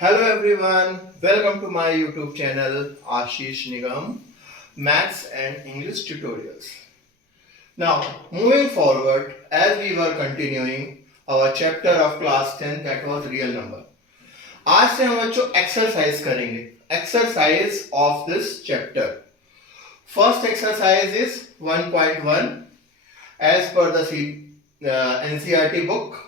Hello everyone, welcome to my YouTube channel Ashish Nigam Maths and English Tutorials. Now, moving forward, as we were continuing our chapter of class 10 that was real number. आज से हम बच्चों exercise करेंगे, exercise of this chapter. First exercise is 1.1 as पर the NCERT book.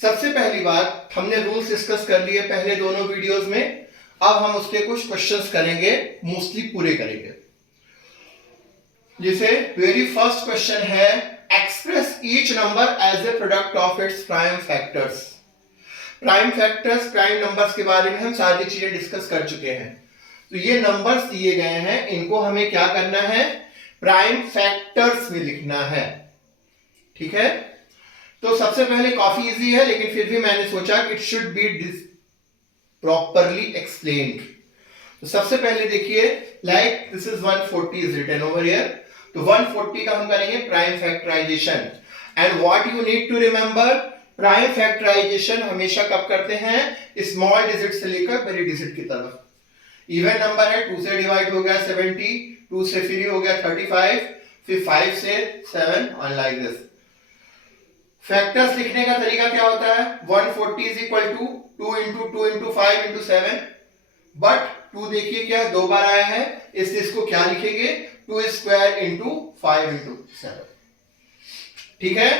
सबसे पहली बात, हमने रूल्स डिस्कस कर लिए पहले दोनों वीडियोस में. अब हम उसके कुछ क्वेश्चंस करेंगे, मोस्टली पूरे करेंगे. जिसे वेरी फर्स्ट क्वेश्चन है, express each number as a product of its prime factors. Prime factors, prime numbers के बारे में हम सारी चीजें डिस्कस कर चुके हैं. तो ये नंबर्स दिए गए हैं, इनको हमें क्या करना है, प्राइम फैक्टर्स में लिखना है. ठीक है. तो सबसे पहले काफी इजी है, लेकिन फिर भी मैंने सोचा कि it should be properly explained. तो सबसे पहले देखिए, like this is 140 is written over here. तो 140 का हम करेंगे prime factorization. And what you need to remember, prime factorization हमेशा कब करते हैं, स्मॉल डिजिट से लेकर बड़ी डिजिट की तरफ. इवन नंबर है, 2 से डिवाइड हो गया 70, 2 से फ्री हो गया 35, फिर 5 से 7 ऑन लाइक दिस. फैक्टर्स लिखने का तरीका क्या होता है, 140 is equal to 2 into 2 into 5 into 7. But 2 देखिए क्या दो बार आया है, इसलिए इसको क्या लिखेंगे, 2 स्क्वायर इंटू 5 इंटू 7. ठीक है.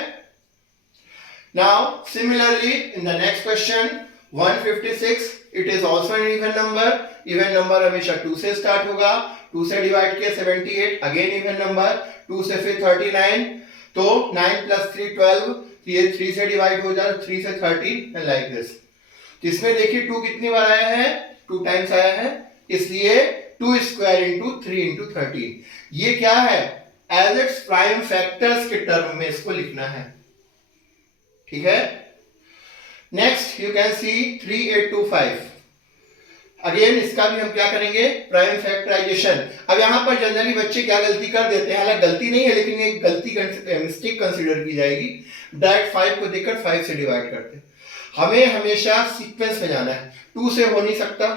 Now similarly in the next question 156, it is also an even number. Even number हमेशा 2 से स्टार्ट होगा. 2 से डिवाइड किया 78, अगेन इवन नंबर. 2 से फिर 39, तो 9 प्लस 3 12, ये 3 से डिवाइड हो जाए, 3 से 13 लाइक दिस. इसमें देखिए 2 कितनी बार आया है, 2 टाइम्स आया है, इसलिए 2 स्क्वायर इंटू 3 इंटू 13. ये क्या है, एज इट्स प्राइम फैक्टर्स के टर्म में इसको लिखना है. ठीक है. Next you can see 3825. Again इसका भी हम क्या करेंगे, प्राइम फैक्टराइजेशन. अब यहां पर जनरली बच्चे क्या गलती कर देते हैं, हालांकि गलती नहीं है लेकिन एक गलती मिस्टेक कंसीडर की जाएगी. डायरेक्ट 5 को देखकर 5 से डिवाइड करते हैं. हमें हमेशा सीक्वेंस में जाना है. 2 से हो नहीं सकता.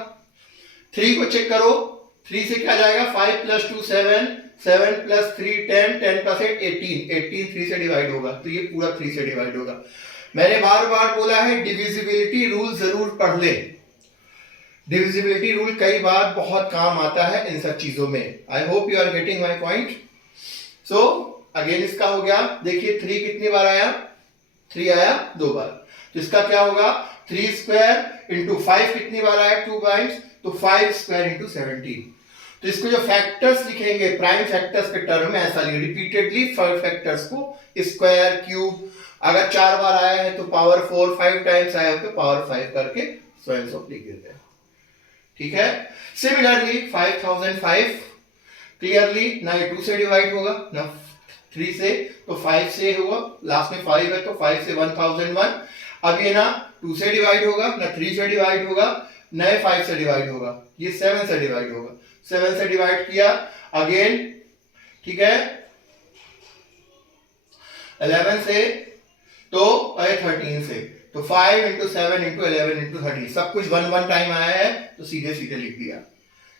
3 को चेक करो, 3 से क्या जाएगा, 5 प्लस 2 7, 7 प्लस 3 10, 10 प्लस 8 18, 18 3 से डिवाइड होगा, तो ये पूरा 3 से डिवाइड होगा. मैंने बार बार बोला है डिविजिबिलिटी रूल जरूर पढ़ ले. डिविजिबिलिटी रूल कई बार बहुत काम आता है इन सब चीजों में. I hope you are getting my point. So again इसका हो गया, देखिए 3 कितनी बार आया, 3 आया 2 बार. तो इसका क्या होगा, 3 स्क्वायर इंटू 5 कितनी बार आया, 2 टाइम्स, तो 5 स्क्वायर इंटू 17. तो इसको जो फैक्टर्स लिखेंगे प्राइम फैक्टर्स के टर्म में ऐसा लिखेंगे, रिपीटेडली फैक्टर्स को स्क्वायर क्यूब. अगर 4 बार आया है तो पावर 4, 5 टाइम्स आया है तो पावर 5 करके स्वयं से लिख देते हैं. ठीक है. सिमिलरली 5005, क्लियरली ना 2 से डिवाइड होगा ना 3 से, तो 5 से होगा, लास्ट में 5 है तो 5 से 1001. अब ये ना 2 से डिवाइड होगा ना 3 से डिवाइड होगा, ना 5 से डिवाइड होगा, ये 7 से डिवाइड होगा. 7 से डिवाइड किया अगेन. ठीक है. 11 से, तो 13 से, तो 5 इंटू 7 इंटू 11 इंटू 13, सब कुछ 1 टाइम आया है तो सीधे सीधे लिख दिया.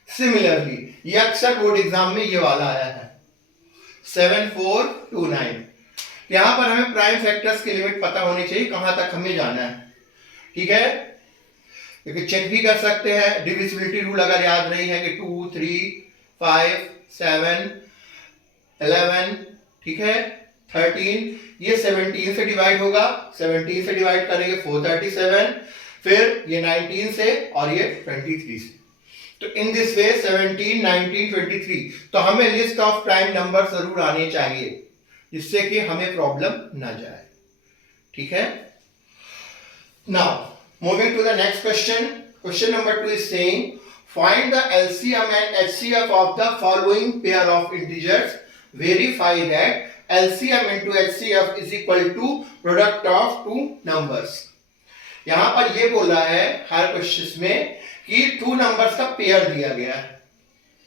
सिमिलरली ये अक्सर बोर्ड एग्जाम में ये वाला आया है 7429. यहां पर हमें प्राइम फैक्टर्स की लिमिट पता होनी चाहिए, कहां तक हमें जाना है. ठीक है. क्योंकि चेक भी कर सकते हैं डिविजिबिलिटी रूल अगर याद नहीं है कि 2 3 5 7 11, ठीक है, 13, ये 17 से डिवाइड होगा, 17 से डिवाइड करेंगे 437, फिर ये 19 से और ये 23 से. तो इन दिस वे 17 19 23. तो हमें लिस्ट ऑफ प्राइम नंबर जरूर आने चाहिए जिससे कि हमें प्रॉब्लम ना जाए. ठीक है. Now moving to the next question. Question number 2 is saying find the LCM and HCF of the following pair of integers. Verify that LCM into HCF is equal to product of two numbers. यहां पर ये बोला है हर question में कि 2 numbers का pair दिया गया है.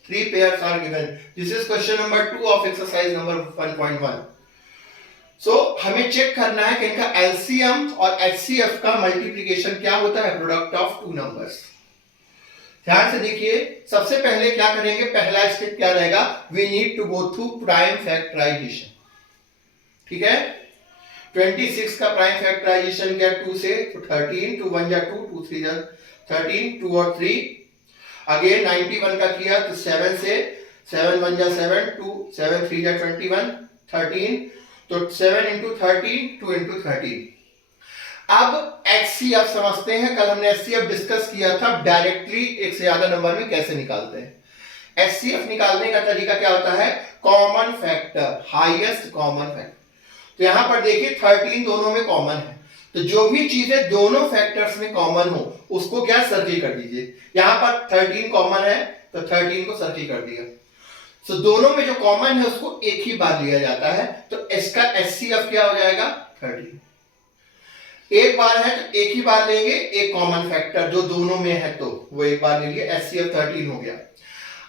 3 pairs are given. This is question number 2 of exercise number 1.1. सो हमें चेक करना है कि इनका एलसीएम और एचसीएफ का मल्टीप्लिकेशन क्या होता है, प्रोडक्ट ऑफ टू नंबर्स। ध्यान से देखिए, सबसे पहले क्या करेंगे, पहला स्टेप क्या रहेगा, we need to go through prime factorization. ठीक है, 26 का प्राइम फैक्टराइजेशन किया 2 से, तो 13, 2 1 जा 2, 2 3 जा 13, 2 और 3। अगेन 91 का किया तो 7 से, 7 1 जा 7, 2 7 3 जा 21, 13, तो 7 इंटू 13, 2 इंटू 13। अब एचसीएफ समझते हैं, कल हमने एचसीएफ डिस्कस किया था, डायरेक्टली एक से ज्यादा नंबर में कैसे निकालते हैं। एचसीएफ निकालने का तरीका क्या होता है, common factor, highest common factor. तो यहां पर देखिए 13 दोनों में कॉमन है, तो जो भी चीजें दोनों फैक्टर्स में कॉमन हो उसको क्या सर्किल कर दीजिए। यहां पर 13 कॉमन है तो 13 को सर्किल कर दिया। सो दोनों में जो कॉमन है उसको एक ही बार लिया जाता है, तो इसका एचसीएफ क्या हो जाएगा, 13। एक बार है तो एक ही बार लेंगे, एक कॉमन फैक्टर जो दोनों में है तो वो एक बार ले लिए, एचसीएफ 13 हो गया।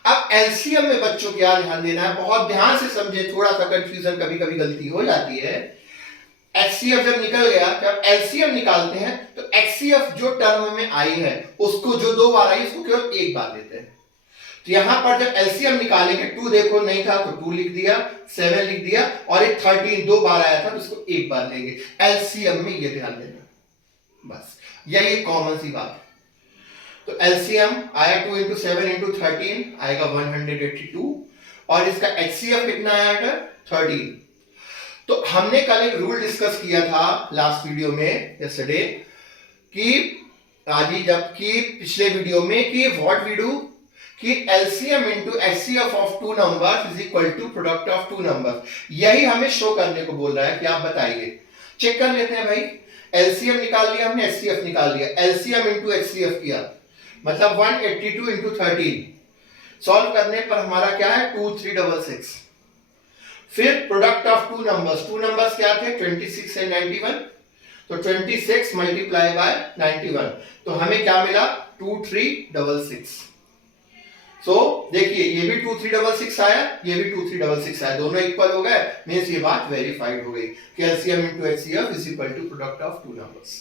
अब एलसीएम में बच्चों क्या ध्यान देना है, बहुत ध्यान से समझे, थोड़ा सा कंफ्यूजन कभी कभी गलती हो जाती है। एचसीएफ जब निकल गया, जब एलसीएम निकालते हैं तो एचसीएफ जो टर्म में आई है उसको, जो 2 बार आई उसको केवल एक बार लेते हैं। तो यहां पर जब एलसीएम निकालेंगे, 2 देखो नहीं था तो 2 लिख दिया, 7 लिख दिया, और एक 13 2 बार आया था तो उसको एक बार लेंगे। एलसीएम में ये ध्यान देना, बस यही कॉमन सी बात है। तो एलसीएम आया 2 इंटू 7 इंटू 13 आएगा 182, और इसका एचसीएफ कितना आया, 13। तो हमने कल एक रूल डिस्कस किया था लास्ट वीडियो में, यस्टरडे, कि आज ही जबकि पिछले वीडियो में, कि व्हाट वी डू, कि LCM into HCF of two numbers is equal to product of two numbers. यही हमें शो करने को बोल रहा है कि आप बताइए, चेक कर लेते हैं भाई। एलसीएम निकाल लिया हमने, एचसीएफ निकाल लिया, एलसीएम इंटू एचसीएफ किया मतलब 182 इंटू 13। सॉल्व करने पर हमारा क्या है, 2366। फिर प्रोडक्ट ऑफ टू नंबर्स क्या थे, 26 एंड 91, तो 26 मल्टीप्लाई बाय 91, तो हमें क्या मिला, 2366। सो देखिए ये भी 2366 आया, ये भी 2366 आया, दोनों इक्वल हो गए, मींस ये बात वेरीफाइड हो गई कि LCM into HCF is equal to product of two numbers.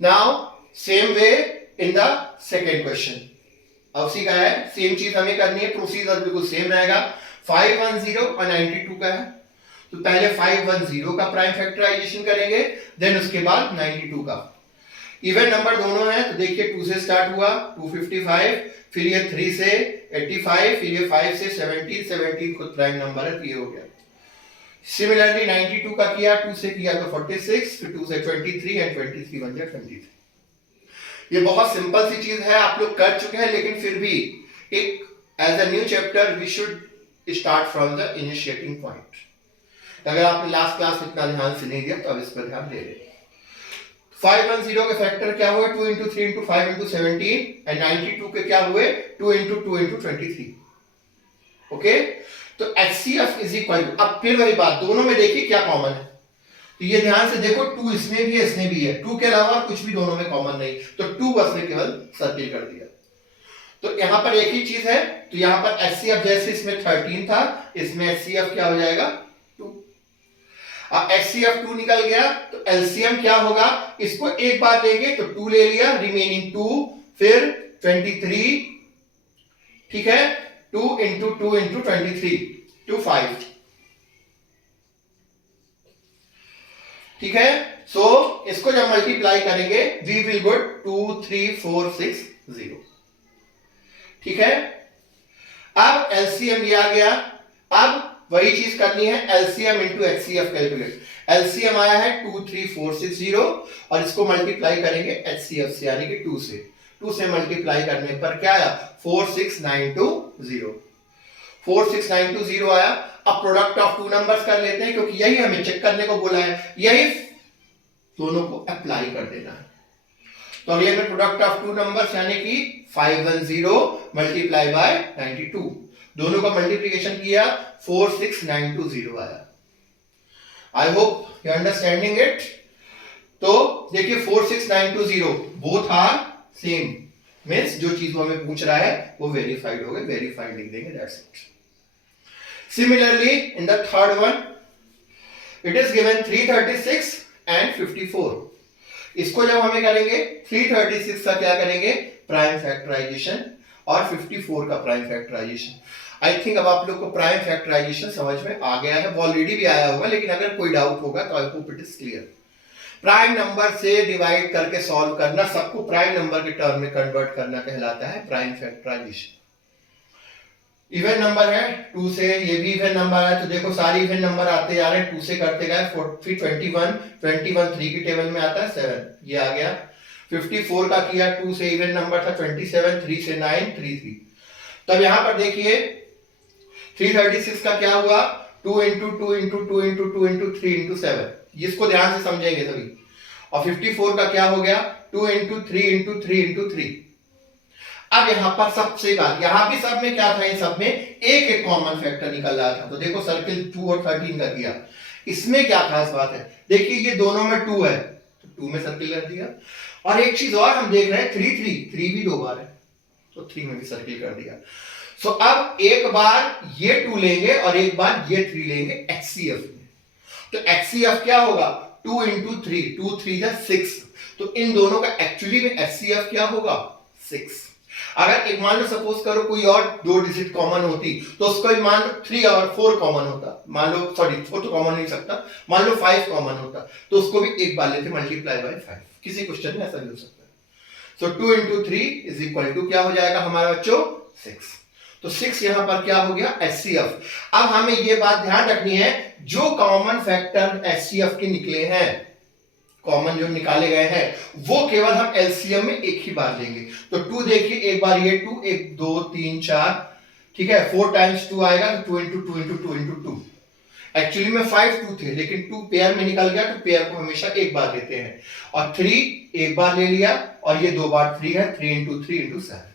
Now same way in the second question, अब उसी का है, सेम चीज हमें करनी है, प्रोसीजर बिल्कुल सेम रहेगा। 510 और 92 का है, तो पहले 510 का प्राइम फैक्टराइजेशन करेंगे, देन उसके बाद 92 का। इवन नंबर दोनों है, तो देखिए 2 से स्टार्ट हुआ 255, फिर ये 3 से 85, फिर ये 5 से 17 खुद प्राइम नंबर है, तो ये हो गया। सिमिलरली 92 का किया, 2 से किया तो 46, फिर 2 से 23 एंड 23 बन गया 23। ये बहुत सिंपल सी चीज है, आप लोग कर चुके हैं, लेकिन फिर भी एक as a new chapter we should start from the initiating point. अगर आपने लास्ट क्लास में इतना ध्यान से नहीं दिया तो अब इस पर ध्यान दे दें। 510 के फैक्टर क्या हुए, 2 इंटू 3 इंटू 5 इंटू 17, एंड 92 के क्या हुए, 2 इंटू 2 इंटू 23। ओके, तो एचसीएफ इज इक्वल टू, अब फिर वही बात, दोनों में देखिए क्या कॉमन है, तो ये ध्यान से देखो, 2 इसमें भी है इसमें भी है, 2 के अलावा कुछ भी दोनों में कॉमन नहीं, तो 2 बस में केवल सर्किल कर दिया। तो यहां पर एक ही चीज है, तो यहां पर एचसीएफ जैसे इसमें 13 था, इसमें एचसीएफ क्या हो जाएगा, 2। अब एचसीएफ 2 निकल गया, तो एलसीएम क्या होगा, इसको एक बार लेंगे तो 2 ले लिया, रिमेनिंग 2, फिर 23, ठीक है, 2 इंटू 2 इंटू 23, 25, ठीक है। सो इसको जब मल्टीप्लाई करेंगे वी विल गेट 23460, ठीक है। अब एलसीएम ये आ गया, अब वही चीज करनी है, LCM into HCF calculate. LCM आया है 23460, और इसको मल्टीप्लाई करेंगे एचसीएफ से, यानी कि 2 से, 2 से मल्टीप्लाई करने पर क्या आया, 46920, 46920 आया। अब प्रोडक्ट ऑफ टू नंबर्स कर लेते हैं, क्योंकि यही हमें चेक करने को बोला है, यही दोनों को अप्लाई कर देना है। तो अगले में प्रोडक्ट ऑफ टू नंबर्स यानी कि 510 मल्टीप्लाई बाय 92, दोनों का मल्टीप्लिकेशन किया 46920 आया। आई होप यू अंडरस्टैंडिंग इट। तो देखिए 46920 बोथ आर सेम, मींस जो चीज वो हमें पूछ रहा है वो वेरीफाइड हो गई, वेरीफाइड लिख देंगे, that's it. Similarly, in the third one, it is given 336 and 54। इसको जब हमें करेंगे 336 का क्या करेंगे, प्राइम फैक्टराइजेशन, और 54 का प्राइम फैक्टराइजेशन। आई थिंक अब आप लोग को प्राइम फैक्टराइजेशन समझ में आ गया है, ऑलरेडी भी आया होगा, लेकिन अगर कोई डाउट होगा तो I hope it is clear. Prime number से डिवाइड करके सॉल्व करना, सबको प्राइम नंबर के टर्म में कन्वर्ट करना कहलाता है प्राइम फैक्टराइजेशन। इवन नंबर है 2 से, ये भी इवन नंबर है, तो देखो सारे इवन नंबर आते जा रहे हैं, 2 से करते गए, फिर 21 3 की टेबल में आता है 7, ये आ गया। 54 का किया, 2 से इवन नंबर था, 27 3 से 9 3 3। तब यहां पर देखिए 336 का क्या हुआ, 2 into 2 into 2 into 2 into 3 into 7, इसको ध्यान से समझेंगे सभी। और 54 का क्या हो गया, 2 इंटू 3 इंटू 3 इंटू 3। अब यहां पर सबसे बात, यहां भी सब में क्या था, इन सब में एक एक कॉमन फैक्टर निकल रहा था, तो देखो सर्किल 2 और 13 का किया। इसमें क्या खास बात है, देखिए ये दोनों में 2 है तो 2 में सर्किल कर दिया, और एक चीज और हम देख रहे हैं 3 भी 2 बार है तो 3 में भी सर्किल कर दिया। सो अब एक बार ये 2 लेंगे और एक बार ये 3 लेंगे HCF में, तो HCF क्या होगा, 2 इंटू 3, 2 3 जा 6, तो इन दोनों का एक्चुअली में HCF क्या होगा, 6। अगर एक मान लो सपोज करो कोई और 2 डिजिट कॉमन होती तो उसको भी मान लो 3 और 4 कॉमन होता, मान लो सॉरी 4 तो कॉमन नहीं सकता, मान लो 5 कॉमन होता, तो उसको भी एक बार लेते मल्टीप्लाई बाय 5, किसी क्वेश्चन में ऐसा भी हो सकता है। सो 2 इंटू 3 इज इक्वल टू क्या हो जाएगा हमारा बच्चों, 6। तो 6 यहां पर क्या हो गया, HCF। अब हमें ये बात ध्यान रखनी है, जो कॉमन फैक्टर HCF के निकले हैं, कॉमन जो निकाले गए हैं, वो केवल हम एलसीएम में एक ही बार लेंगे। तो 2 देखिए, एक बार ये 2, 1 2 3 4, ठीक है, 4 टाइम्स 2 आएगा, तो 2 इंटू 2 इंटू 2 इंटू 2। एक्चुअली में 5 2 थे, लेकिन 2 पेयर में निकल गया, तो पेयर को हमेशा एक बार लेते हैं। और 3 एक बार ले लिया, और ये 2 बार 3 है, 3 इंटू 3 इंटू 7।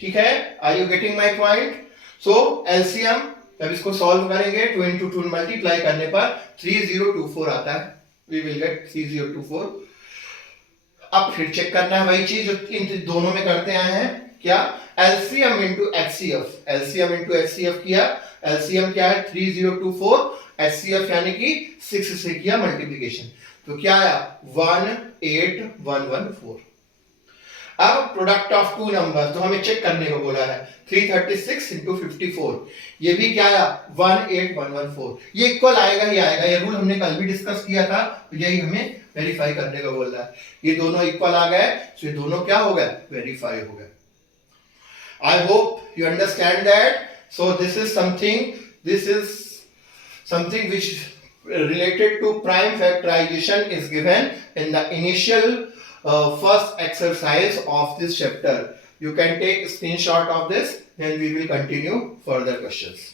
ठीक है, are you getting my point? So LCM जब इसको सॉल्व करेंगे 2 इंटू 2 मल्टीप्लाई करने पर 3024 आता है, we will get 3024। अब फिर चेक करना है वही चीज जो इन दोनों में करते आए हैं, क्या, LCM into HCF, LCM into HCF किया, एलसीएम क्या है 3024, एचसीएफ यानी कि 6 से किया मल्टीप्लिकेशन, तो क्या आया 18114। अब प्रोडक्ट ऑफ 2 नंबर, तो हमें चेक करने को बोला है, 336 इंटू 54, ये भी क्या आया 18114, ये इक्वल आएगा ही आएगा, ये रूल हमने कल भी डिस्कस किया था, तो यही हमें वेरीफाई करने को बोल रहा है। ये दोनों इक्वल आ गए, तो ये दोनों क्या हो गए, वेरीफाई हो गए। आई hope you understand that. So this is something which related to prime factorization is given in the initial first exercise of this chapter. You can take a screenshot of this, then we will continue further questions.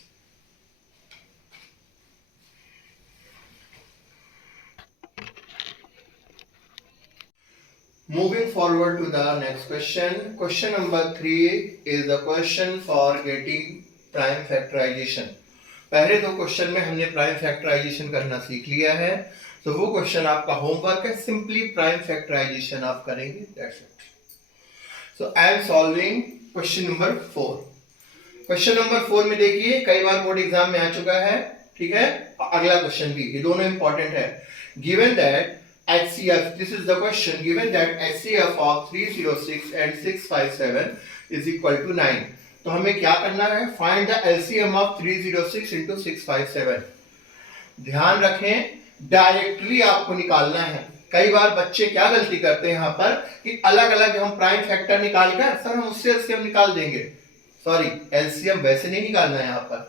Moving forward to the next question. Question number 3 is the question for getting prime factorization. पहले 2 question में हमने prime factorisation करना सीख लिया है, तो वो question आपका होमवर्क है, सिंपली प्राइम फैक्टराइजेशन आप करेंगे, that's it. So I am solving question number 4। Question number 4 में देखिए कई बार बोर्ड एग्जाम में आ चुका है, ठीक है, अगला क्वेश्चन भी, ये दोनों इंपॉर्टेंट है। Given that HCF, this is the question, given that HCF of 306 and 657 is equal to 9, तो हमें क्या करना है, find the LCM of 306 into 657। ध्यान रखें, डायरेक्टली आपको निकालना है। कई बार बच्चे क्या गलती करते हैं यहाँ पर कि अलग अलग हम प्राइम फैक्टर निकाल कर सर हम उससे एलसीएम निकाल देंगे, सॉरी एलसीएम वैसे नहीं निकालना है।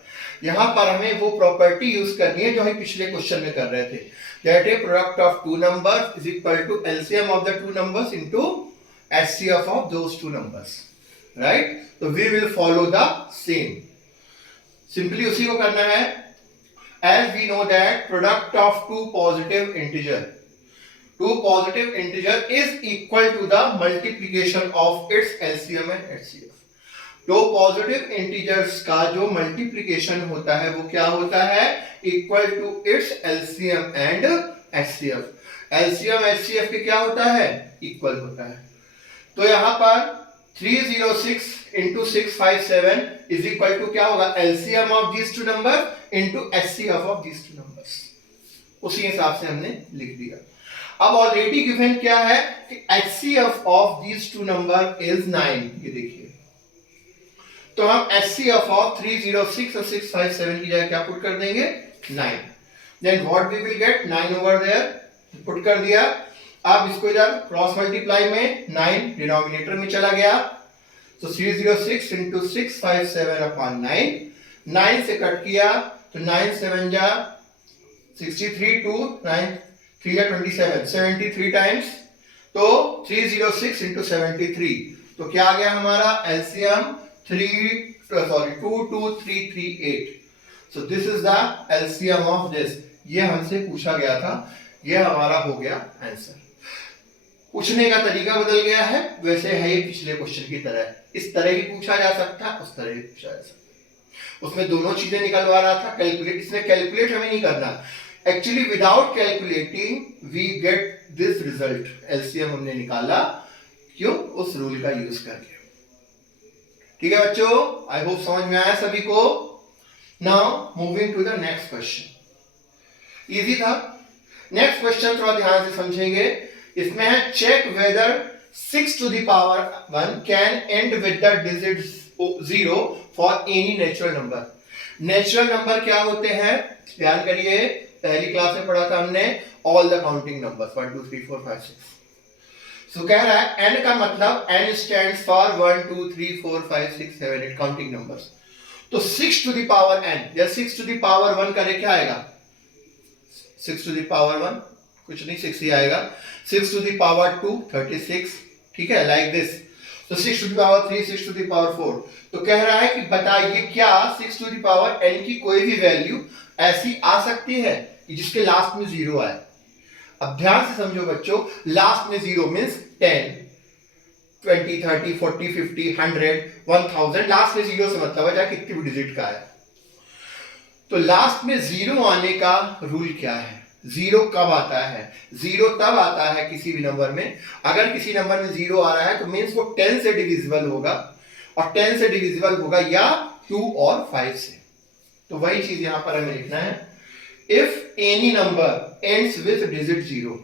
यहाँ पर हमें वो प्रॉपर्टी यूज करनी है जो हम पिछले क्वेश्चन में कर रहे थे, that is product of 2 numbers is equal to LCM of the 2 numbers into HCF of those 2 numbers, right. तो we will follow the same, simply उसी को करना है। As we know that product of 2 positive integer is equal to the multiplication of its LCM and HCF. 2 positive integers का जो multiplication होता है वो क्या होता है, equal to it's LCM and HCF. LCM HCF के क्या होता है, इक्वल होता है। तो यहां पर 306 इंटू 657 इज इक्वल टू क्या होगा, LCM of these 2 number into HCF of these 2 numbers. उसी हिसाब से हमने लिख दिया। अब ऑलरेडी गिवन क्या है कि HCF of these two number is 9। ये देखिए, तो हम HCF ऑफ 306 और 657 की जगह क्या पुट कर देंगे 9। Then what we will get 9 over there, put कर दिया। अब इसको इधर क्रॉस मल्टीप्लाई में 9 डिनोमिनेटर में चला गया, तो 306 इंटू 657 अपॉन 9, 9 से कट किया तो 9 7 जा 63 टू 9 3 या 27 73 टाइम्स, तो 306 इंटू 73, तो क्या आ गया हमारा LCM 22338। So this is the LCM of this. ये हमसे पूछा गया था, ये हमारा हो गया आंसर। पूछने का तरीका बदल गया है, वैसे है ये पिछले क्वेश्चन की तरह, इस तरह ही पूछा जा सकता है, उस तरह ही पूछा जा सकता है। उसमें दोनों चीजें निकलवा रहा था, कैलकुलेट, इसमें कैलकुलेट हमें नहीं करना, actually without calculating we get this result. LCM हमने निकाला, क्यों? उस रूल का यूज करके। ठीक है बच्चों, आई होप समझ में आया सभी को। Now moving to the next question. Easy था। नेक्स्ट क्वेश्चन थोड़ा ध्यान से समझेंगे। इसमें है check whether 6 to the power 1 can end with the digit 0 for any natural number। Natural number क्या होते हैं? ध्यान करिए, पहली क्लास में पढ़ा था हमने ऑल द काउंटिंग नंबर्स 1 2 3 4 5 6। सो कह रहा है n का मतलब n stands for 1 2 3 4 5 6 7 8 counting numbers. तो 6 to the power n या 6 to the power 1 करे क्या आएगा? 6 to the power 1 कुछ नहीं, 6 ही आएगा। 6 to the power 2 36, ठीक है, लाइक दिस। तो 6 to the power 3 6 to the power 4। तो कह रहा है कि बताइए क्या 6 to the power n की कोई भी वैल्यू ऐसी आ सकती है कि जिसके लास्ट में 0 आए। अब ध्यान से समझो बच्चों, लास्ट में 0 मींस 10 20 30 40 50 100 1000, लास्ट में 0 से मतलब है चाहे कितनी भी डिजिट का है। तो लास्ट में 0 आने का रूल क्या है? 0 कब आता है? 0 तब आता है किसी भी नंबर में, अगर किसी नंबर में 0 आ रहा है तो मींस वो 10 से डिविजिबल होगा, और 10 से डिविजिबल होगा या 2 और 5 से। तो वही चीज यहां पर हमें लिखना है, if any number ends with digit 0,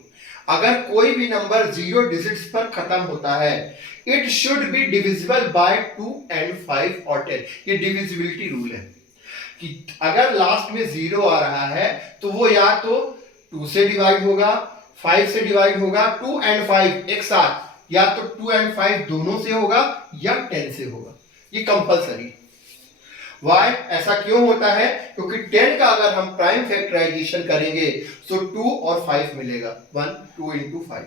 अगर कोई भी नंबर 0 डिजिट्स पर खत्म होता है, it should be divisible by 2 and 5 और 10। ये डिविजिबिलिटी रूल है कि अगर लास्ट में 0 आ रहा है तो वो या तो 2 से डिवाइड होगा, 5 से डिवाइड होगा, 2 and 5 एक साथ, या तो 2 and 5 दोनों से होगा या 10 से होगा। ये कंपलसरी। वाई? ऐसा क्यों होता है? क्योंकि 10 का अगर हम प्राइम फैक्टराइजेशन करेंगे तो 2 और 5 मिलेगा, 1 2 into 5।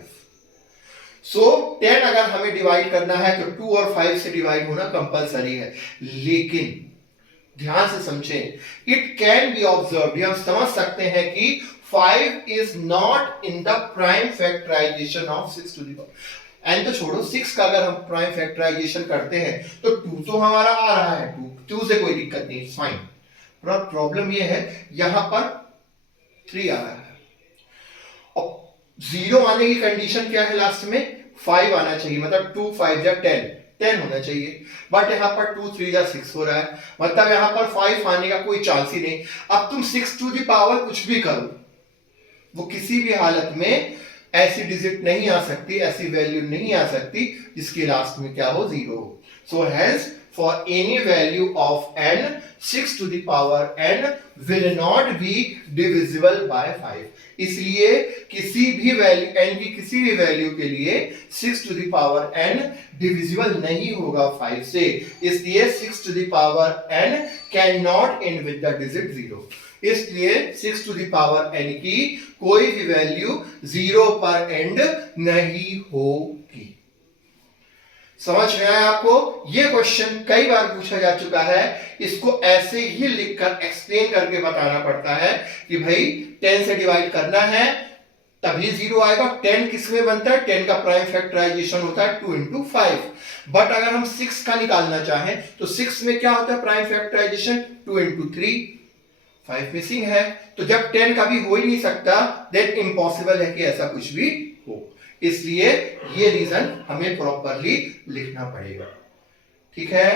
सो 10 अगर हमें डिवाइड करना है तो 2 और 5 से डिवाइड होना कंपलसरी है। लेकिन ध्यान से समझें, इट कैन बी ऑब्जर्व, हम समझ सकते हैं कि 5 is not in the prime factorization of 6 to the power n। तो छोड़ो, 6 का अगर हम प्राइम फैक्टराइजेशन करते हैं तो 2 तो हमारा आ रहा है, 2 से कोई दिक्कत नहीं, फाइन। पर प्रॉब्लम ये है यहां पर 3 आ रहा है, और 0 आने की कंडीशन क्या है? लास्ट में 5 आना चाहिए, मतलब 2 5 या 10 होना चाहिए, बट यहां पर 2 3 या 6 हो रहा है, मतलब यहां पर 5 आने का कोई चांस ही नहीं। अब तुम 6 to the power कुछ भी करो, वो किसी भी हालत में ऐसी डिजिट नहीं आ सकती, ऐसी वैल्यू नहीं आ सकती जिसके लास्ट में क्या हो? 0 हो। So hence for any value of n, 6 to the power n will not be divisible by 5। इसलिए किसी भी वैल्यू n की किसी भी वैल्यू के लिए 6 to the power n divisible नहीं होगा 5 से, इसलिए 6 to the power n can not and with the digit 0। इसलिए 6 to the power n की कोई भी वैल्यू 0 पर एंड नहीं होगी। समझ में आया आपको? ये क्वेश्चन कई बार पूछा जा चुका है, इसको ऐसे ही लिखकर एक्सप्लेन करके बताना पड़ता है कि भाई 10 से डिवाइड करना है तभी 0 आएगा। 10 किस में बनता है? 10 का प्राइम फैक्टराइजेशन होता है 2 into 5। बट अगर हम 6 का निकालना चाहें तो 6 में क्या होता है प्राइम फैक्टराइजेशन? 2 into 3, 5 मिसिंग है, तो जब 10 का भी हो ही नहीं सकता, देन इम्पॉसिबल है कि ऐसा कुछ भी हो। इसलिए ये रीजन हमें प्रॉपरली लिखना पड़ेगा। ठीक है,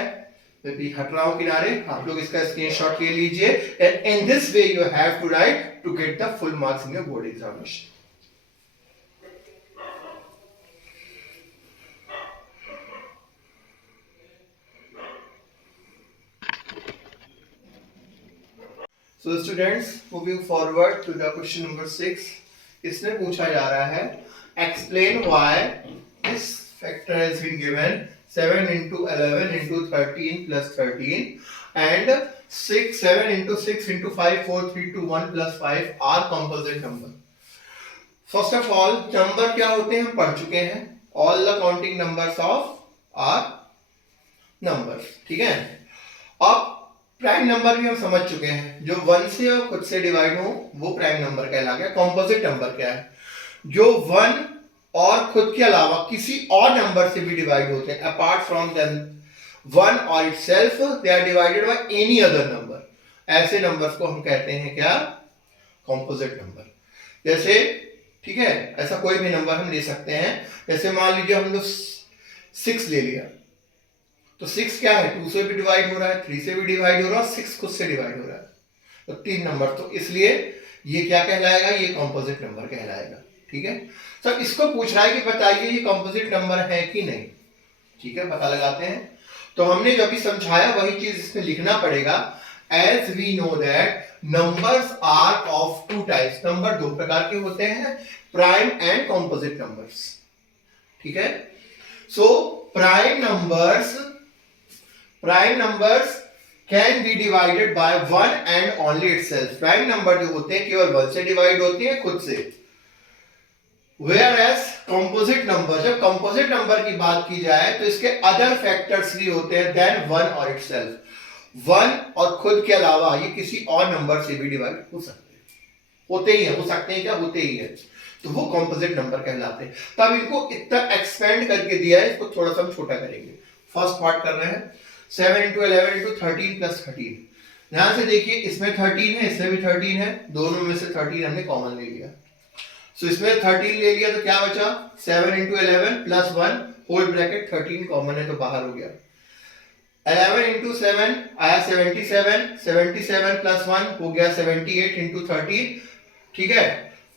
मैं भी हट रहा हूं किनारे, आप लोग इसका स्क्रीनशॉट ले लीजिए and in this way you have to write to get the full marks in your board examination. So students, moving forward to the question number 6, इसमें पूछा जा रहा है explain why this factor has been given 7 into 11 into 13 plus 13 and 7 into 6 into 5 4 3 2 1 plus 5 are composite number. First of all, number क्या होते हैं हम पढ़ चुके हैं. All the counting numbers of are numbers. ठीक है. अब प्राइम नंबर भी हम समझ चुके हैं, जो 1 से और खुद से डिवाइड हो वो प्राइम नंबर कहला गया. कॉम्पोजिट नंबर क्या है? जो 1 और खुद के अलावा किसी और नंबर से भी डिवाइड होते हैं, अपार्ट फ्रॉम देम 1 और itself they are divided by any other number. ऐसे नंबर्स को हम कहते हैं क्या? Composite number. जैसे ठीक है, ऐसा कोई भी नंबर हम ले सकते हैं. जैसे मान लीजिए हम लोग 6 ले लिया, तो 6 क्या है? 2 से भी डिवाइड हो रहा है, 3 से भी डिवाइड हो रहा है, 6 खुद से डिवाइड हो रहा है, तो 3 नंबर. तो इसलिए ये क्या कहलाएगा? ये कॉम्पोजिट नंबर कहलाएगा. ठीक है. सर इसको पूछ रहा है कि बताइए ये कॉम्पोजिट नंबर है कि नहीं. ठीक है, पता लगाते हैं. तो हमने जो भी समझाया वही चीज इसमें लिखना पड़ेगा. As we know that numbers are of 2 types. Number 2 प्रकार के होते हैं, प्राइम एंड कॉम्पोजिट नंबर्स. ठीक है. So prime numbers can be divided by 1 and only itself. Prime number जो होते हैं केवल 1 से डिवाइड होते हैं, खुद से. Whereas composite number, जब composite नंबर की बात की जाए तो इसके अदर फैक्टर्स भी होते हैं than 1 और itself. 1 और खुद के अलावा ये किसी और नंबर से भी डिवाइड हो सकते हैं, होते ही है, हो सकते हैं क्या? होते ही है. तो वो कॉम्पोजिट नंबर कहलाते हैं. तब इनको इतना एक्सपेंड करके दिया है, इसको थोड़ा सा हम छोटा करेंगे. फर्स्ट पार्ट कर रहे हैं 7 into 11 into 13 plus 13. ध्यान से देखिए, इसमें 13 है, इसमें भी 13 है, दोनों में से 13 हमने कॉमन ले लिया. सो इसमें 13 ले लिया तो क्या बचा? 7 into 11 plus 1 whole bracket 13 common है तो बाहर हो गया. 11 into 7 आया 77, 77 plus 1 हो गया 78 into 13. ठीक है.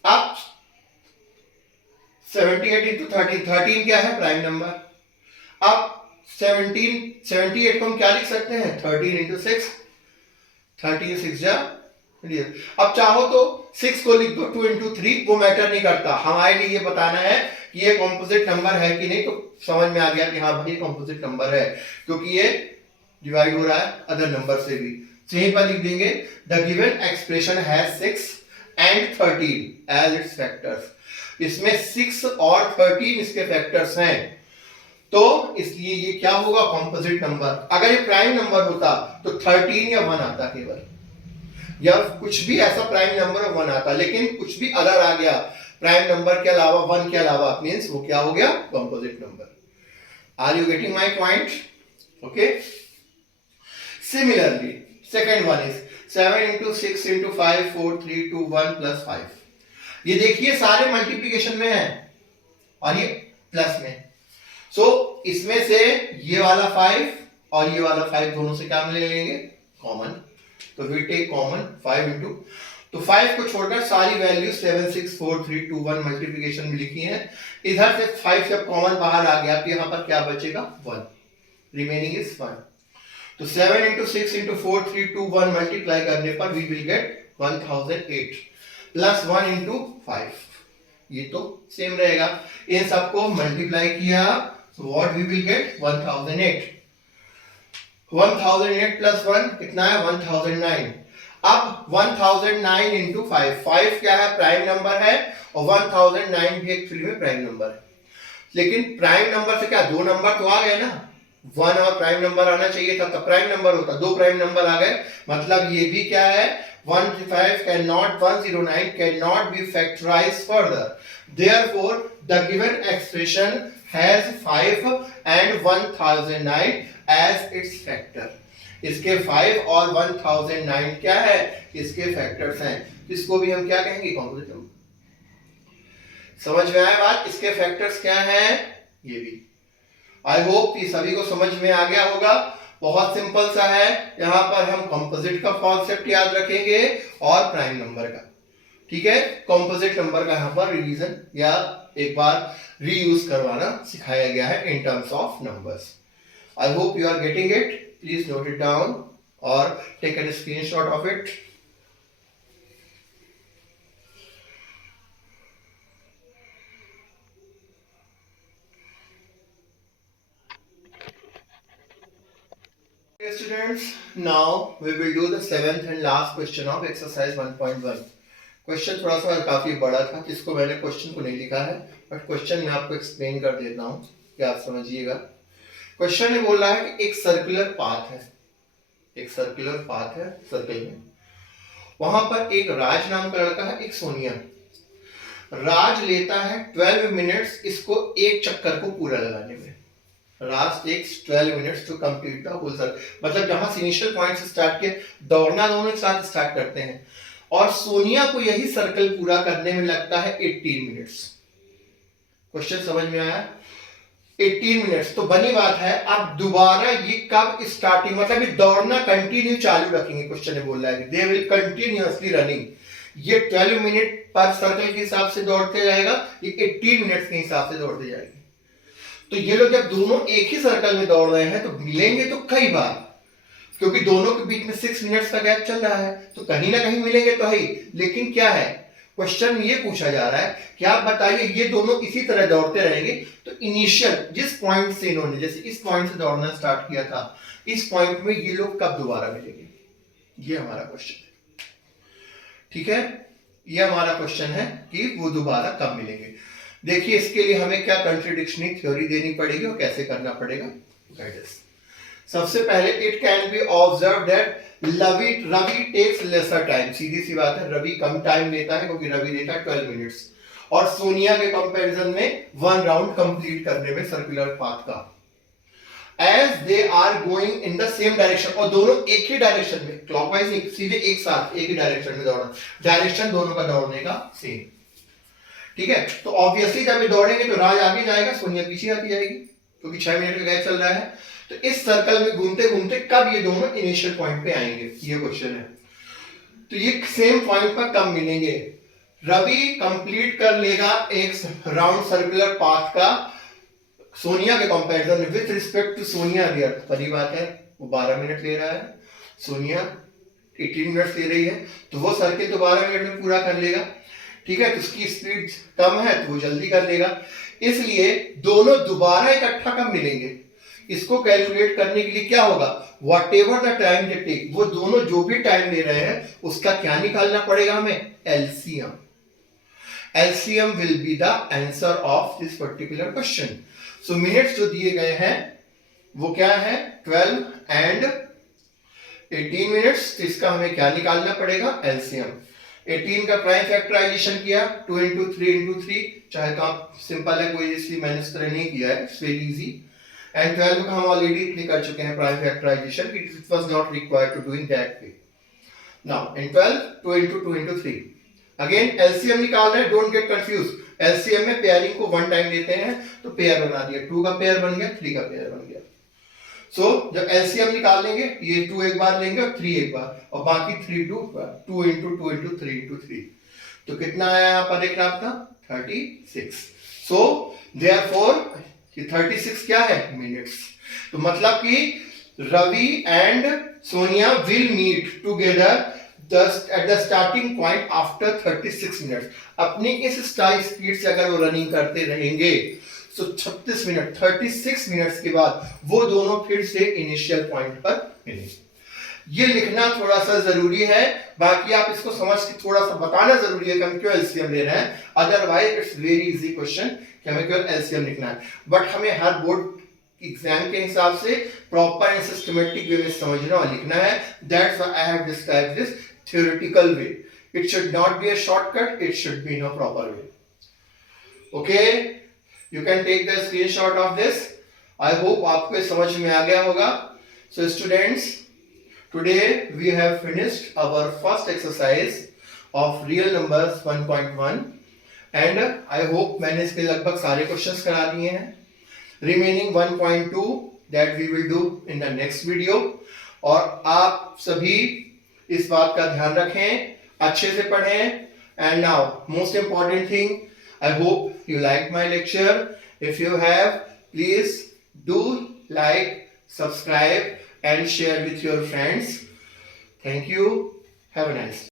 अब 78 into 13, 13 क्या है? Prime number. अब 78 को हम क्या लिख सकते हैं? 13 into 6, 13 6 जा. अब चाहो तो 6 को लिख दो 2 into 3, वो मैटर नहीं करता. हमारे लिए ये बताना है कि ये कॉम्पोजिट नंबर है कि नहीं. तो समझ में आ गया कि हाँ भाई कॉम्पोजिट नंबर है, क्योंकि ये डिवाइड हो रहा है अदर नंबर से भी. यहीं पर लिख देंगे the given expression has 6 and 13 as its factors. इसमें 6 और 13 इसके फैक्टर्स हैं, तो इसलिए ये क्या होगा? Composite number. अगर ये प्राइम नंबर होता तो 13 या 1 आता केवल, या कुछ भी ऐसा प्राइम नंबर 1 आता, लेकिन कुछ भी अदर आ गया प्राइम नंबर के अलावा, 1 के अलावा, मींस वो क्या हो गया? Composite number. Are you getting my point? Okay. Similarly second one is 7 into 6 into 5 4 3 2 1 plus 5. ये देखिए सारे मल्टीप्लिकेशन में है और ये प्लस में. सो इसमें से ये वाला 5 और ये वाला 5 दोनों से क्या ले लेंगे? कॉमन. तो वी टेक कॉमन 5 into, तो 5 को छोड़कर सारी वैल्यू 7 6 4 3 2 1 मल्टीप्लिकेशन में लिखी है. इधर से 5 से कॉमन बाहर आ गया तो यहाँ पर क्या बचेगा? 1. Remaining is 1. तो 7 into 6 into 4 3 2 1 मल्टीप्लाई करने पर we will get 1008 plus 1 into 5. ये तो सेम रहेगा. इन सबको मल्टीप्लाई किया, so what we will get? 1008. 1008 plus 1 कितना है? 1009. अब 1009 into 5. 5 क्या है? प्राइम नंबर है, और 1009 भी एक्चुअली में प्राइम नंबर है. लेकिन प्राइम नंबर से क्या? 2 नंबर तो आ गए ना. 1 और प्राइम नंबर आना चाहिए था, तब प्राइम नंबर होता. 2 प्राइम नंबर आ गए, मतलब ये भी क्या है? 109 cannot be factorized further. Therefore, the given expression has 5 and 1009 as its factor. इसके 5 और 1009 क्या है? इसके फैक्टर्स हैं. इसको भी हम क्या कहेंगे? Composite number. समझ में आया बात? इसके फैक्टर्स क्या हैं? ये भी. आई होप कि सभी को समझ में आ गया होगा. बहुत सिंपल सा है, यहाँ पर हम कंपोजिट का कॉन्सेप्ट याद रखेंगे और प्राइम नंबर का। ठीक है, कंपोजिट नंबर का यहाँ पर रिवीजन या एक बार रीयूज करवाना सिखाया गया है in terms of numbers. I hope you are getting it, please note it down और take an screenshot of it. Okay, students, now we will do the seventh and last question of exercise 1.1. Question थोड़ा सा काफी बड़ा था, जिसको मैंने question को नहीं लिखा है, बट क्वेश्चन मैं आपको एक्सप्लेन कर देता हूँ कि आप समझिएगा। क्वेश्चन ने बोला है कि एक सर्कुलर पाथ है, एक सर्कुलर पाथ है सर्कल में, वहां पर एक राज नाम का लड़का है, एक सोनिया। राज लेता है 12 मिनट्स इसको एक चक्कर को पूरा लगाने में। Raj takes 12 minutes to complete the whole circle, मतलब जहां से इनिशियल पॉइंट से स्टार्ट किया, दौड़ना दोनों एक साथ स्टार्ट करते हैं, और सोनिया को यही सर्कल पूरा करने में लगता है 18 मिनट्स। क्वेश्चन समझ में आया? 18 मिनट्स तो बनी बात है, आप दोबारा ये कब स्टार्टिंग, मतलब ये दौड़ना कंटिन्यू चालू रखेंगे। क्वेश्चन ने बोला है दे विल कंटिन्यूअसली रनिंग, ये 12 मिनट पर सर्कल के हिसाब से दौड़ते जाएगा, ये 18 मिनट्स के हिसाब से दौड़ते जाएंगे। तो ये लोग जब दोनों एक ही सर्कल में दौड़ रहे हैं तो मिलेंगे तो कई बार, क्योंकि दोनों के बीच में 6 मिनट्स का गैप चल रहा है, तो कहीं ना कहीं मिलेंगे तो है ही। लेकिन क्या है, क्वेश्चन में ये पूछा जा रहा है कि आप बताइए ये दोनों इसी तरह दौड़ते रहेंगे तो इनिशियल जिस पॉइंट से इन्होंने, जैसे इस पॉइंट से दौड़ना स्टार्ट किया था, इस पॉइंट में ये लोग कब दोबारा मिलेंगे, ये हमारा क्वेश्चन है। ठीक है, ये हमारा क्वेश्चन है कि वो दोबारा कब मिलेंगे। देखिए इसके लिए हमें क्या कंट्राडिक्शनरी थ्योरी देनी पड़ेगी और कैसे करना पड़ेगा। सबसे पहले it can be observe that Ravi takes lesser time, सीधी सी बात है, रवि कम टाइम लेता है क्योंकि रवि लेता है 12 मिनट्स, और सोनिया के कंपैरिजन में 1 राउंड कंप्लीट करने में सर्कुलर पाथ का। As they are going in the same direction, और दोनों एक ही डायरेक्शन में, क्लॉकवाइज नहीं, सीधे एक साथ एक ही डायरेक्शन में दौड़ना, डायरेक्शन दोनों का दौड़ने का सेम। ठीक है, तो ऑब्वियसली जब ये दौड़ेंगे तो राज आगे जाएगा, सोनिया पीछे आती जाएगी, क्योंकि 6 मिनट का गैप चल रहा है। तो इस सर्कल में घूमते घूमते कब ये दोनों इनिशियल पॉइंट पे आएंगे, ये क्वेश्चन है। तो ये सेम पॉइंट पर कब मिलेंगे? रवि कंप्लीट कर लेगा एक राउंड सर्कुलर पाथ का सोनिया के कंपैरिजन में, with respect to Sonia there, पहली बात है वो 12 मिनट ले रहा है, सोनिया 18 मिनट्स ले रही है, तो वो सर्किल तो 12 मिनट में पूरा कर लेगा। ठीक है, तो उसकी स्पीड कम है तो वो जल्दी कर लेगा, इसलिए दोनों दोबारा इकट्ठा कब मिलेंगे, इसको कैलकुलेट करने के लिए क्या होगा, whatever the time they take, वो दोनों जो भी टाइम ले रहे हैं उसका क्या निकालना पड़ेगा हमें, LCM. LCM will be the answer of this particular question. So minutes जो दिए गए हैं वो क्या है, 12 एंड 18 मिनट्स, तो इसका हमें क्या निकालना पड़ेगा, एलसीएम। 18 का प्राइम फैक्टराइजेशन किया 2 into 3 into 3, चाहे तो आप सिंपल है, कोई इसलिए मैंने इस तरह नहीं किया है, इट्स वेरी इजी। एंड 12 का हम ऑलरेडी इतने कर चुके हैं prime factorization, it was not required to do in that way. Now in 12 2 into 2 into 3, again LCM निकाल रहे हैं, डोंट गेट कंफ्यूज। एलसीएम में पेयरिंग को 1 टाइम देते हैं, तो पेयर बना दिया, 2 का पेयर बन गया, 3 का पेयर बन गया। सो जब एलसीएम निकाल लेंगे, ये 2 एक बार लेंगे और 3 एक बार, और बाकी 3 2 into 2 into 3 into 3, तो कितना आया यहाँ पर देखना आपका 36। सो देयरफॉर ये 36 क्या है, मिनट्स। तो मतलब कि Ravi and Sonia will meet together at the starting point after 36 minutes. अपनी इस स्पीड से अगर वो रनिंग करते रहेंगे तो 36 मिनट 36 मिनट्स के बाद वो दोनों फिर से इनिशियल पॉइंट पर मिलेंगे। ये लिखना थोड़ा सा जरूरी है, बाकी आप इसको समझ के थोड़ा सा बताना जरूरी है कि हम क्यों एलसीएम ले रहे हैं, otherwise it's very easy question कि हमें केवल एलसीएम लिखना है। बट हमें हर बोर्ड एग्जाम के हिसाब से प्रॉपर एंड सिस्टमेटिक वे में समझना और लिखना है। That's why I have described this theoretical way. It should not be a shortcut, it should be in a proper way. Okay, you can take the screenshot of this. I hope आपको समझ में आ गया होगा। So students, today we have finished our first exercise of real numbers 1.1 and I hope मैंने इसके लगभग सारे questions करा दिए हैं। Remaining 1.2 that we will do in the next video. और आप सभी इस बात का ध्यान रखें, अच्छे से पढ़ें. And now, most important thing, I hope you liked my lecture. If you have, please do like, subscribe and share with your friends. Thank you. Have a nice day.